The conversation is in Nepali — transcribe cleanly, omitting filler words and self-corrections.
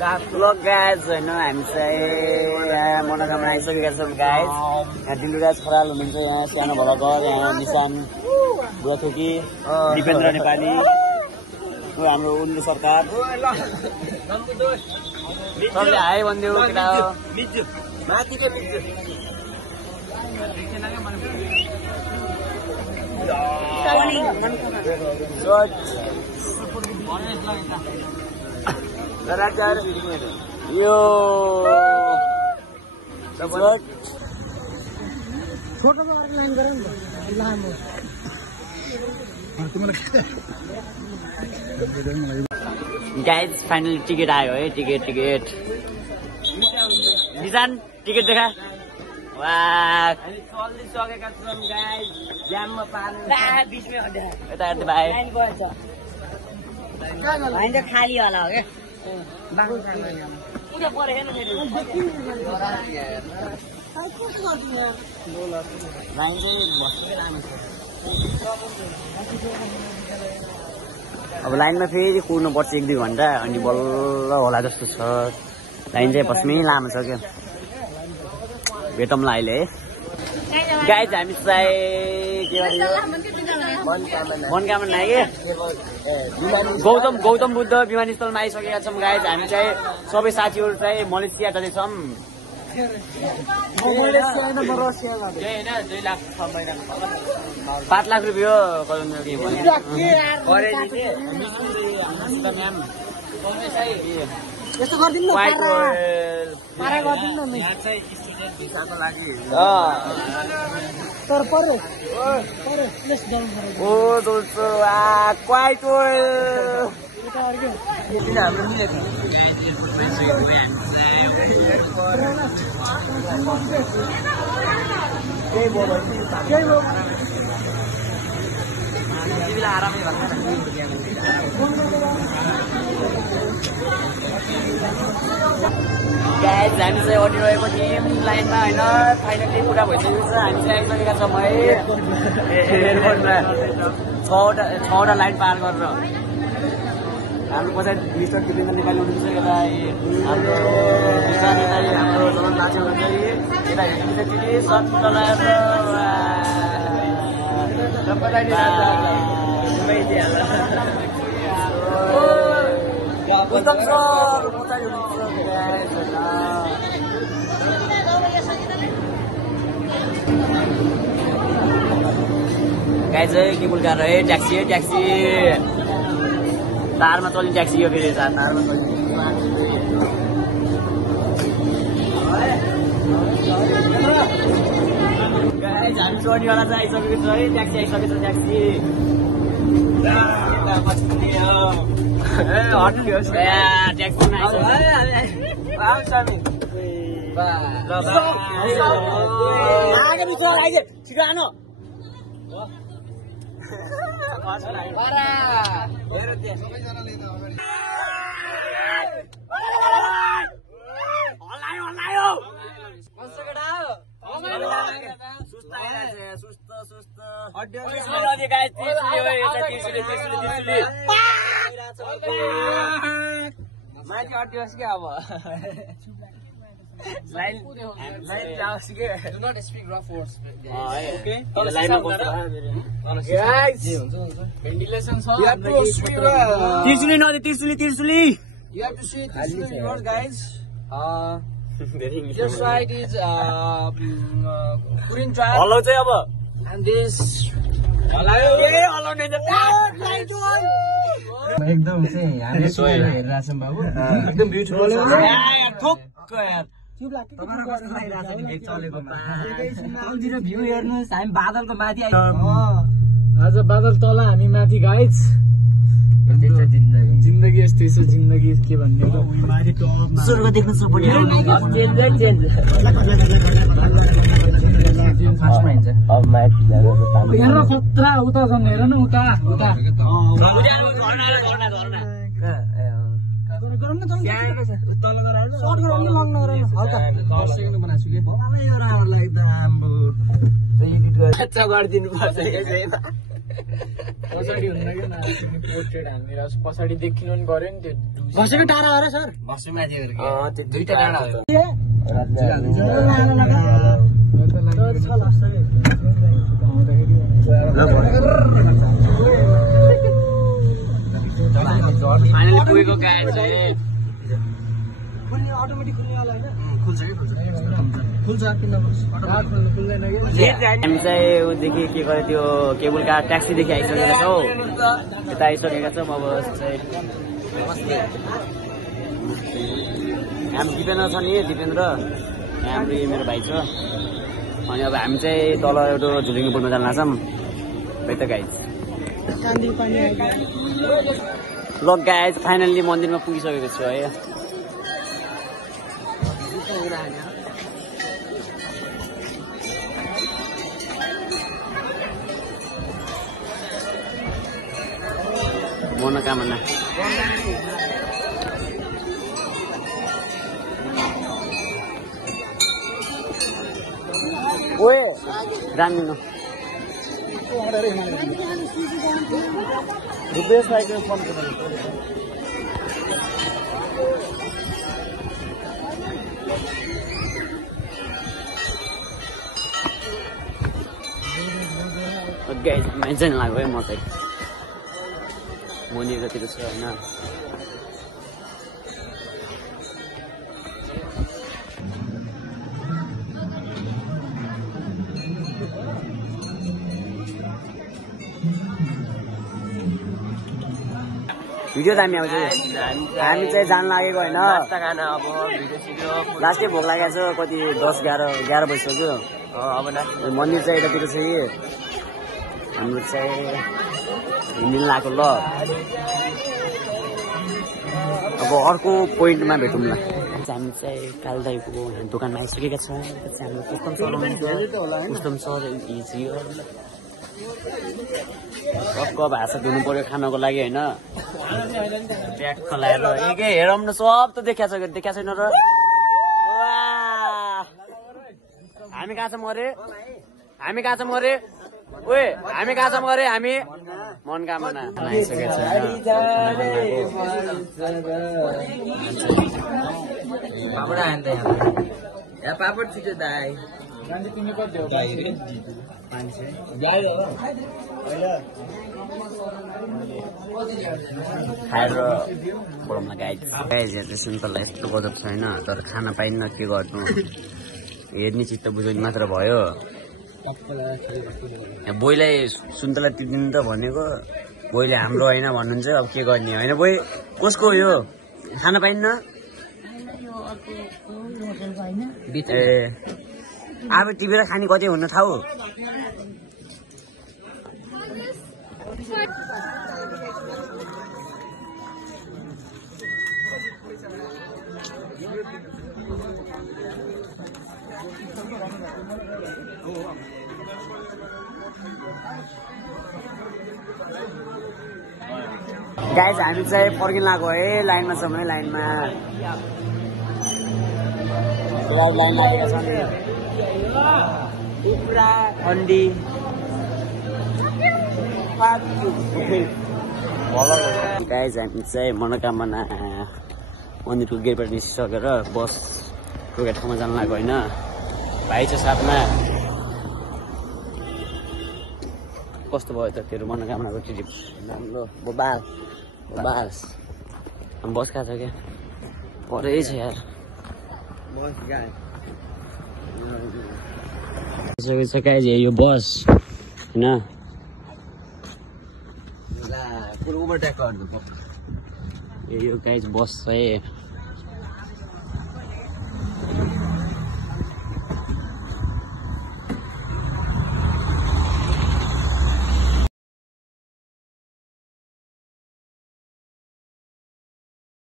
ब्लग गाइज होइन हामी चाहिँ मनोकामना आइसकेका छौँ गाइज। यहाँ दिलुराज खराल हुनुहुन्छ, यहाँ सानो भलगर, यहाँ निशान बुढाथोकी, दिपेन्द्र नेपाली, हाम्रो उल्लु सरकार सबले हाई भनिदेऊ केटा हो। यो गाइज फाइनली टिकट आयो है। टिकट निशान टिकट देखा। वाह चलिसकेका छौँ गाइज। जाममा पार्नु यता हेर्दै भाइ खाली होला हो क्या। अब लाइनमा फेरि कुर्नु पर्छ 1-2 घन्टा, अनि बल्ल होला जस्तो छ। लाइन चाहिँ बसमै लामो छ क्या। भेटौँला अहिले है गाइज। हामी चाहिँ के गर्यो मनोकामना के गौतम बुद्ध विमानस्थलमा आइसकेका छौँ गाइज। हामी चाहिँ सबै साथीहरू चाहिँ मलेसिया जाँदैछौँ। 5 लाख रुपियाँ गाइज हामी चाहिँ अडिरहेको थियौँ लाइनमा होइन। फाइनली कुरा भइसकेको छ। हामी चाहिँ आइसकेका छौँ है एयरपोर्टमा। 6वटा लाइन पार गरेर हाम्रो पछाडि मिस्टर दिपेन्द्र नेपाली हुनुहुन्छ। यता हाम्रो हाम्रो जमन लाछे हुनुहुन्छ। यता हेर्दाखेरि सर्ट चलाएर उत्तम सर पछाडि हुनुहुन्छ। गाइज के बोलका रहे ट्याक्सी तारमा चल्ने ट्याक्सी हो फेरि तारमा चल्ने। गाइज हामी चढ्नेवाला चाहिँ आइसकेको छ है। ट्याक्सी आइसकेको छ। ट्याक्सी ट्याक्सीमा This ride is Korean trial. Hello चाहिँ अब And this एकदम चाहिँ हामी हेरिरहेको छौँ बाबु। एकदम ब्युटिफुल छ यार ठोक्क यार। तपाईहरु कस्तो लागिरहेछ नि भेग चलेकोमा? आउँदिन भ्यू हेर्नुस्। हामी बादलको माथि आज बादल तल हामी माथि गाइज। जिन्दगी यस्तै छ। जिन्दगी के भन्ने त माथि टपमा सुरुको देख्न सपोर्ट फास्टमा हिँड्छ। अब माथि जानु यहाँ खतरा उता झन् हेर न उता पछाडि हुन्न क्या पोर्ट्रेट हानेर पछाडि देखिनु पनि गऱ्यो नि त्यो बसेको टाढा हो र सर बस्नु माथि दुईटा डाँडा हो फाइनली पुगेको गाडी चाहिँ अटोमेटिक खुल्नेवाला होइन खुल्छ कि खुल्छ किन खुल्दैन हामी चाहिँ उदेखि के गर्यो त्यो केबुल कार ट्याक्सीदेखि आइसकेका छौँ यता आइसकेका छौँ अब चाहिँ हामी दिपेन्द्र छ नि दिपेन्द्र हाम्रो मेरो भाइ छ अनि अब हामी चाहिँ तल एउटा झुलिङ पुलमा जान लाग्छौँ खै त गाइज ल गाइज फाइनल्ली मन्दिरमा पुगिसकेको छु है मनोकामना ओए जान्दिनँ रुपेश भाइको फोन मान्छे लाग्यो है म चाहिँ मुनि जतिको छ होइन भिडियो दामी आउँछ हामी चाहिँ जान लागेको होइन लास्टै भोक लागेको छ कति 10-11 बजिसक्यो अब मन्दिर चाहिँ यतातिर छ कि हाम्रो चाहिँ हिँड्नु लागेको ल अब अर्को पोइन्टमा भेटौँ ल हामी चाहिँ कालदाईको दोकानमा आइसकेका छौँ हाम्रो कस्टम सर हिजो सबको भाषा धुनु पर्यो खानको लागि होइन ट्याक खलाएर एकै हेरौँ न सब त देखाएको छैन र हामी कहाँ छौँ अरे हामी कहाँ छौँ अरे ओए हामी कहाँ छौँ अरे हामी मनोकामना आइसकेको छ पापड आयो नि त यहाँ पापड छिटो दाइ खाएर बढाउन गाइज सुन्तला यस्तो गजब छैन तर खान पाइन्न के गर्नु हेर्ने चित्त बुझाउने मात्र भयो बोइलाई सुन्तला टिप्दिनु त भनेको बोइले हाम्रो होइन भन्नुहुन्छ अब के गर्ने होइन बोइ कसको यो खान पाइन्न ए अब टिपेर खाने कति हुन थाहा गाइज हामी चाहिँ फर्किन लाग्यो है लाइनमा छौँ है लाइनमा लाइन लागेको छ नि पुरा ठन्डी गाइज हामी चाहिँ मनोकामना मन्दिरको गेटबाट निस्किसकेर बस पुगेको ठाउँमा जानु लाग्यो होइन भाइ छ साथमा कस्तो भयो त तेरो मनोकामनाको ट्रिप राम्रो बोबाल बस कहाँ छ क्या परै छ यार बस गाइज यो बस होइन यो गाइज बस चाहिँ